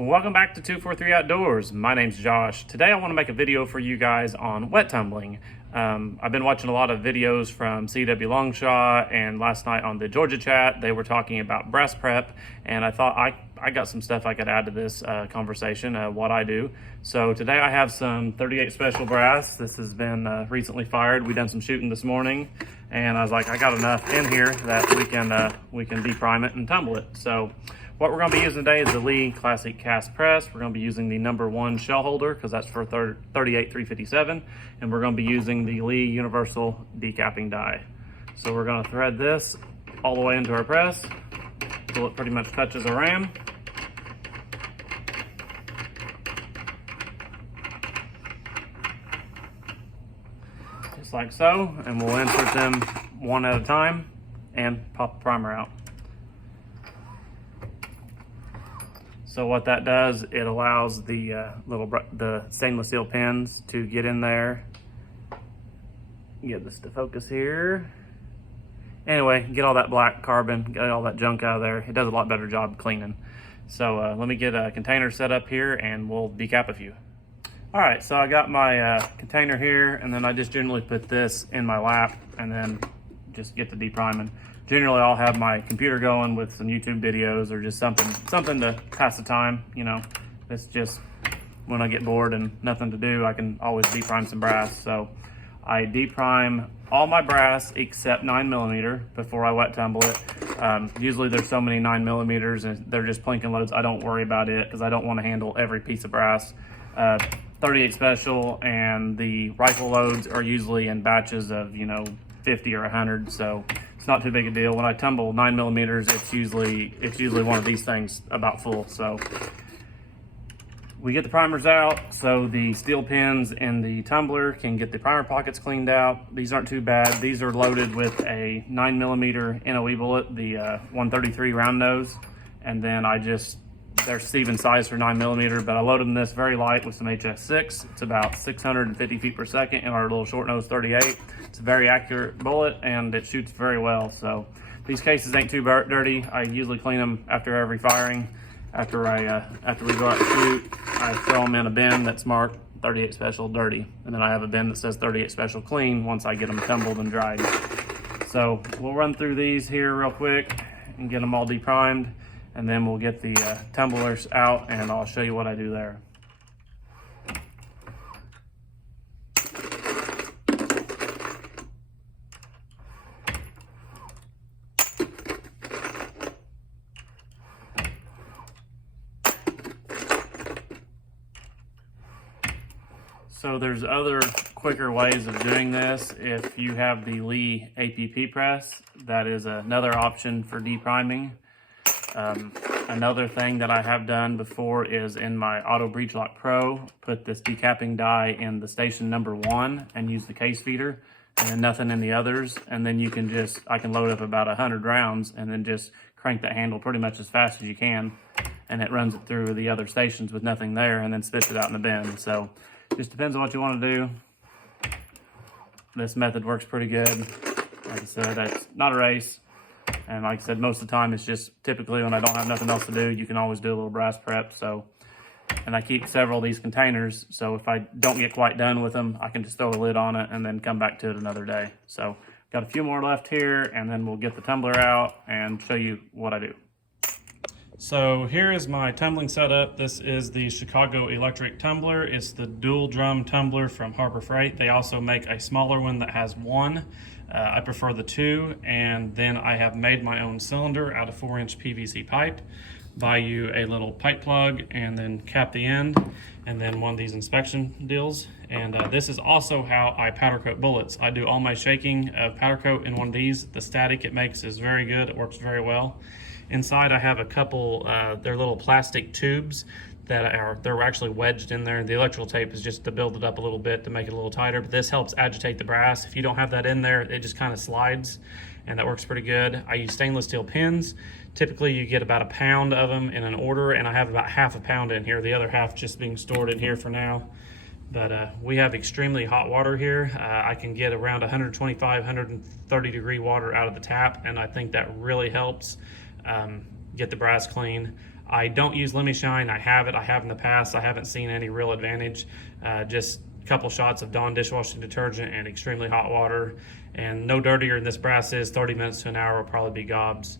Welcome back to 243 Outdoors. My name's Josh. Today I want to make a video for you guys on wet tumbling. I've been watching a lot of videos from C.W. Longshaw, and last night on the Georgia chat they were talking about brass prep, and I thought I got some stuff I could add to this conversation, what I do. So today I have some 38 special brass. This has been recently fired. We done some shooting this morning, and I was like, I got enough in here that we can deprime it and tumble it. So what we're going to be using today is the Lee Classic Cast Press. We're going to be using the #1 shell holder because that's for 38-357, and we're going to be using the Lee Universal Decapping Die. So we're going to thread this all the way into our press until it pretty much touches the ram. Just like so, and we'll insert them one at a time and pop the primer out. So what that does, it allows the the stainless steel pins to get in there. Get this to focus here. Anyway, get all that black carbon, get all that junk out of there. It does a lot better job cleaning. So let me get a container set up here and we'll decap a few. All right, so I got my container here, and then I just generally put this in my lap and then just get the depriming. Generally, I'll have my computer going with some YouTube videos or just something to pass the time. You know, it's just when I get bored and nothing to do, I can always deprime some brass. So I deprime all my brass except 9mm before I wet tumble it. Usually there's so many 9mm and they're just plinking loads. I don't worry about it because I don't want to handle every piece of brass. 38 special and the rifle loads are usually in batches of 50 or 100, so it's not too big a deal. When I tumble 9mm, it's usually one of these things about full. So we get the primers out so the steel pins in the tumbler can get the primer pockets cleaned out. These aren't too bad. These are loaded with a 9mm NOE bullet, the 133 round nose, and then they're Steven size for 9mm, but I loaded them this very light with some HS6. It's about 650 feet per second in our little short nose 38. It's a very accurate bullet and it shoots very well. So these cases ain't too dirty. I usually clean them after every firing. After we go out to shoot, I throw them in a bin that's marked 38 special dirty, and then I have a bin that says 38 special clean once I get them tumbled and dried. So we'll run through these here real quick and get them all deprimed, and then we'll get the tumblers out and I'll show you what I do there. So there's other quicker ways of doing this. If you have the Lee APP press, that is another option for depriming. Another thing that I have done before is in my Auto Breech Lock Pro, put this decapping die in the station #1 and use the case feeder, and then nothing in the others. And then I can load up about 100 rounds and then just crank the handle pretty much as fast as you can. And it runs it through the other stations with nothing there and then spits it out in the bin. So just depends on what you want to do. This method works pretty good. Like I said, it's not a race. And like I said, most of the time it's just typically when I don't have nothing else to do, you can always do a little brass prep. So, and I keep several of these containers. So if I don't get quite done with them, I can just throw a lid on it and then come back to it another day. So got a few more left here, and then we'll get the tumbler out and show you what I do. So here is my tumbling setup. This is the Chicago Electric tumbler. It's the dual drum tumbler from Harbor Freight. They also make a smaller one that has one. I prefer the 2, and then I have made my own cylinder out of 4-inch PVC pipe. Buy you a little pipe plug and then cap the end, and then one of these inspection deals. And this is also how I powder coat bullets. I do all my shaking of powder coat in one of these. The static it makes is very good. It works very well. Inside I have a couple, they're little plastic tubes they're actually wedged in there. The electrical tape is just to build it up a little bit to make it a little tighter, but this helps agitate the brass. If you don't have that in there, it just kind of slides, and that works pretty good. I use stainless steel pins. Typically you get about 1 pound of them in an order, and I have about half a pound in here, the other half just being stored in here for now. But we have extremely hot water here. I can get around 125, 130 degree water out of the tap, and I think that really helps get the brass clean. I don't use Lemmy Shine. I have in the past. I haven't seen any real advantage. Just a couple shots of Dawn dishwashing detergent and extremely hot water. And no dirtier than this brass is, 30 minutes to an hour will probably be gobs.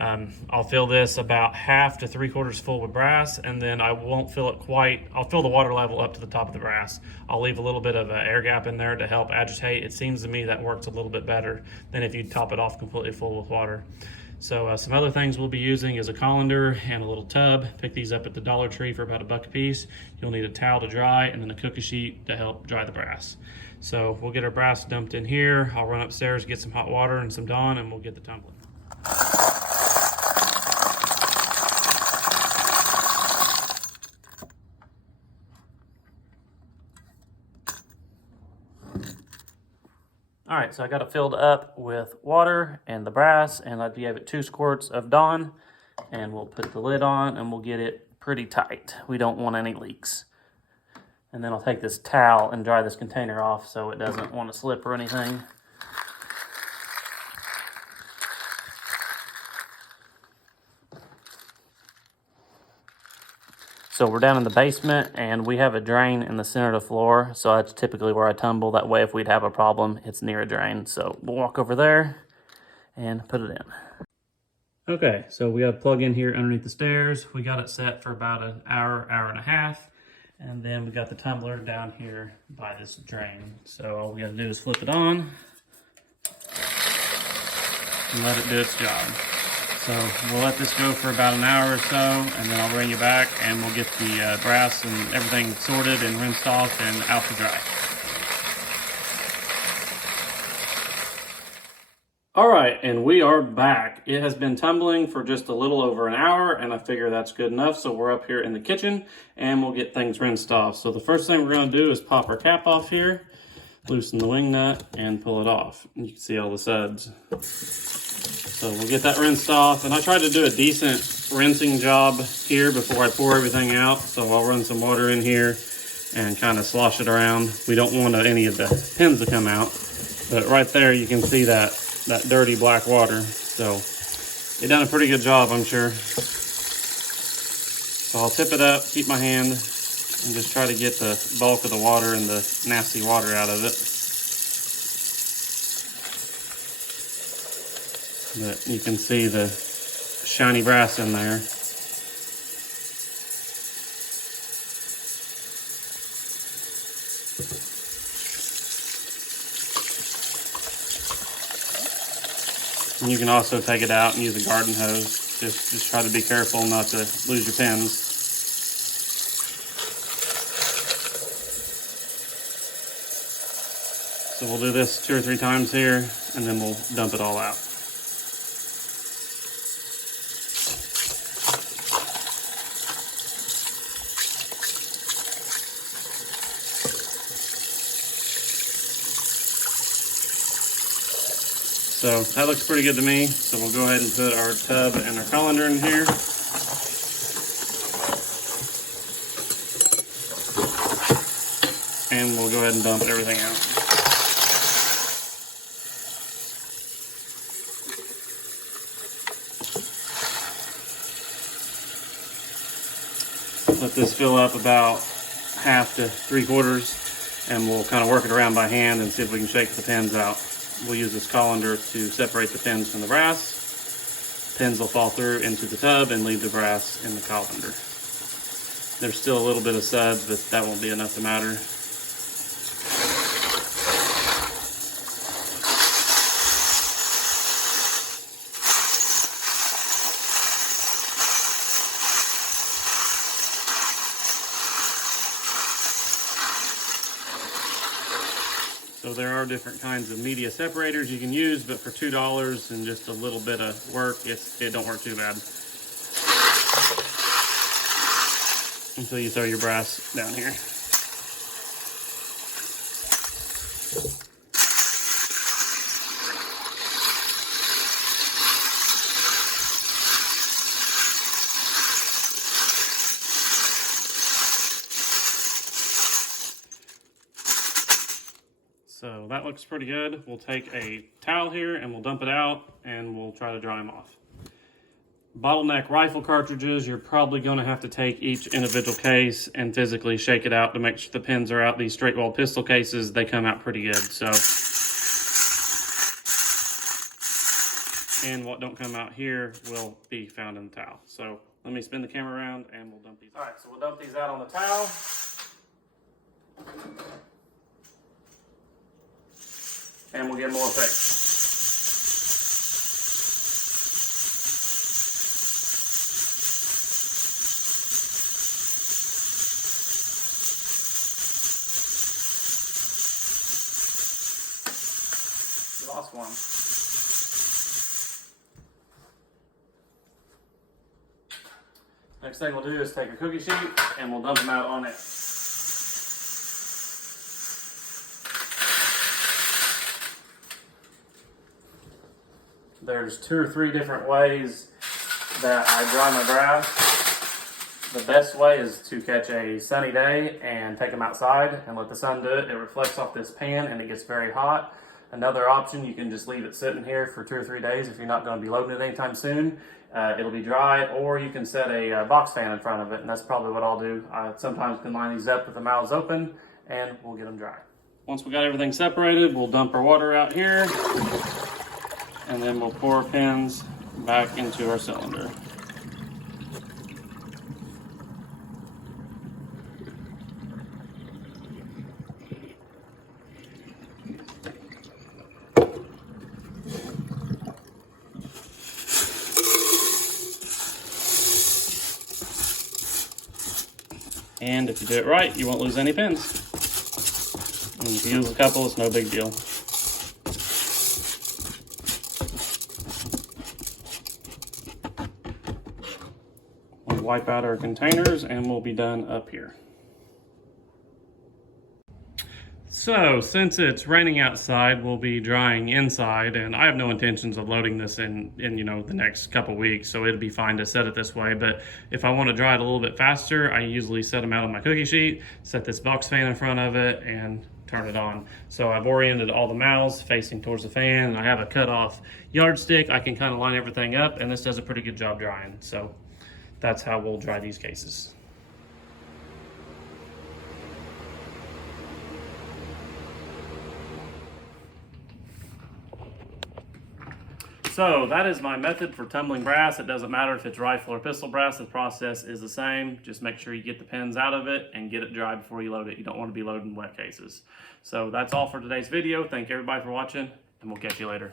I'll fill this about half to 3/4 full with brass, and then I won't fill it quite. I'll fill the water level up to the top of the brass. I'll leave a little bit of an air gap in there to help agitate. It seems to me that works a little bit better than if you top it off completely full with water. So some other things we'll be using is a colander and a little tub. Pick these up at the Dollar Tree for about $1 a piece. You'll need a towel to dry and then a cookie sheet to help dry the brass. So we'll get our brass dumped in here. I'll run upstairs, get some hot water and some Dawn, and we'll get the tumbling. All right, so I got it filled up with water and the brass, and I gave it 2 squirts of Dawn, and we'll put the lid on and we'll get it pretty tight. We don't want any leaks. And then I'll take this towel and dry this container off so it doesn't want to slip or anything. So we're down in the basement, and we have a drain in the center of the floor, so that's typically where I tumble. That way if we'd have a problem, it's near a drain. So we'll walk over there and put it in. Okay, so we got a plug in here underneath the stairs. We got it set for about an hour, hour and a half, and then we got the tumbler down here by this drain. So all we gotta do is flip it on and let it do its job. So we'll let this go for about an hour or so, and then I'll bring you back and we'll get the brass and everything sorted and rinsed off and out to dry. All right, and we are back. It has been tumbling for just a little over an hour, and I figure that's good enough. So we're up here in the kitchen and we'll get things rinsed off. So the first thing we're gonna do is pop our cap off here, loosen the wing nut and pull it off. You can see all the suds. So we'll get that rinsed off, and I tried to do a decent rinsing job here before I pour everything out. So I'll run some water in here and kind of slosh it around. We don't want any of the pins to come out, but right there you can see that dirty black water. So it done a pretty good job, I'm sure. So I'll tip it up, keep my hand, and just try to get the bulk of the water and the nasty water out of it. But you can see the shiny brass in there. And you can also take it out and use a garden hose. Just try to be careful not to lose your pins. So we'll do this 2 or 3 times here, and then we'll dump it all out. So that looks pretty good to me. So we'll go ahead and put our tub and our colander in here. And we'll go ahead and dump everything out. Let this fill up about half to 3/4, and we'll kind of work it around by hand and see if we can shake the pins out. We'll use this colander to separate the pins from the brass. Pins will fall through into the tub and leave the brass in the colander. There's still a little bit of suds, but that won't be enough to matter. So there are different kinds of media separators you can use, but for $2 and just a little bit of work, it don't work too bad. Until you throw your brass down here. So that looks pretty good. We'll take a towel here and we'll dump it out and we'll try to dry them off. Bottleneck rifle cartridges, you're probably going to have to take each individual case and physically shake it out to make sure the pins are out. These straight wall pistol cases, they come out pretty good. So, and what don't come out here will be found in the towel. So let me spin the camera around and we'll dump these. All right, so we'll dump these out on the towel. And we'll get more effect. Lost one. Next thing we'll do is take a cookie sheet and we'll dump them out on it. There's 2 or 3 different ways that I dry my brass. The best way is to catch a sunny day and take them outside and let the sun do it. It reflects off this pan and it gets very hot. Another option, you can just leave it sitting here for 2 or 3 days if you're not going to be loading it anytime soon. It'll be dry, or you can set a box fan in front of it, and that's probably what I'll do. I sometimes can line these up with the mouths open, and we'll get them dry. Once we got everything separated, we'll dump our water out here, and then we'll pour our pins back into our cylinder. And if you do it right, you won't lose any pins. And if you lose a couple, it's no big deal. We'll wipe out our containers and we'll be done up here. So, since it's raining outside, we'll be drying inside, and I have no intentions of loading this in the next couple weeks, so it'll be fine to set it this way. But if I want to dry it a little bit faster, I usually set them out on my cookie sheet, set this box fan in front of it, and turn it on. So I've oriented all the mouths facing towards the fan, and I have a cut-off yardstick. I can kind of line everything up, and this does a pretty good job drying. So that's how we'll dry these cases. So that is my method for tumbling brass. It doesn't matter if it's rifle or pistol brass, the process is the same. Just make sure you get the pins out of it and get it dry before you load it. You don't want to be loading wet cases. So that's all for today's video. Thank everybody for watching, and we'll catch you later.